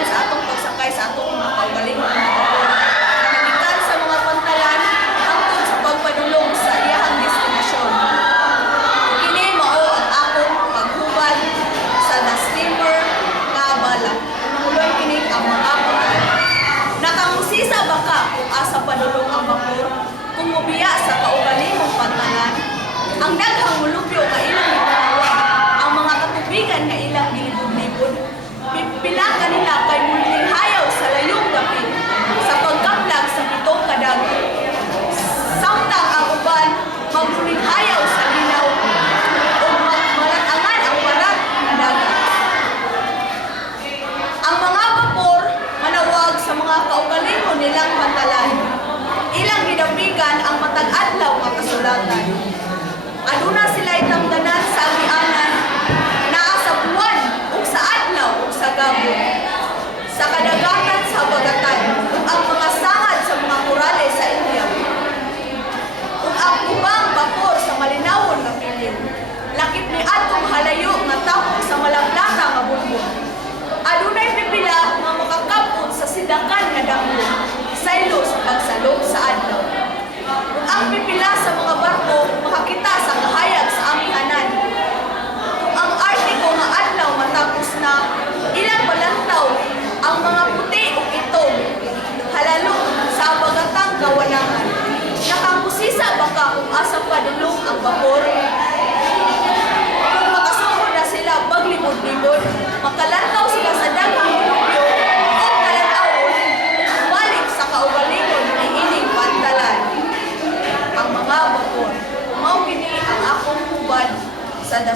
dayon sa atong pagsakay sa atong mga kaugalingong mga vapor. Nagikan sa mga pantalan hangtod sa pagpadulong sa iyahang destinasyon. Kini mao ang akong paghubad sa The Steamer nga bala. Nahulog kini ang mga vapor. Nakamusisa ba ka kung asa padulong ang vapor? Kung mubiya sa kaugalingong pantalan, ang daghang mulupyo nga ilang gitanawa, ang mga katubigan nga ilang gilibod-libod, pila kanila kay muling hayaw sa layong dapit sa pagkaplag sa pitong kadagat. Samtang ang uban magmuling hayaw sa linaw o malatangan ang barat ng dagat. Ang mga vapor manawag sa mga kaugalingon nilang pantalan. Ilang gidapigan ang matag-adlaw nga kasulatan. Aduna sila itamdanan sa agianan, naa sa buwan ug sa adlaw ug sa gabon, sa kadagatan sa habagatan ug ang mga sangad sa mga korale sa India, ug ang ubang vapor sa malinawon nga piling. Lakip ni atong halayo nga tapok sa malaplata nga bulbul. Adunay pipila nga makakapon sa sidakan nga damo, saylo sa pagsalog sa adlaw. Ug ang pipila sa mga barko makakita sa kahayag sa amihanan. Kung ang artiko nga adlaw matapos na, ilang balantaw ang mga puti ug itom, halalo sa abagatang kawalangan. Nakamusisa ba ka kung asa padulong ang vapor? Kung makasugod na sila paglibod-libod, makalantaw sila sa daghang mulupyo o kalanawon ug balik sa kaugalingon ni ining pantalan. Ang mga vapor, mao kini ang akong hubad sa The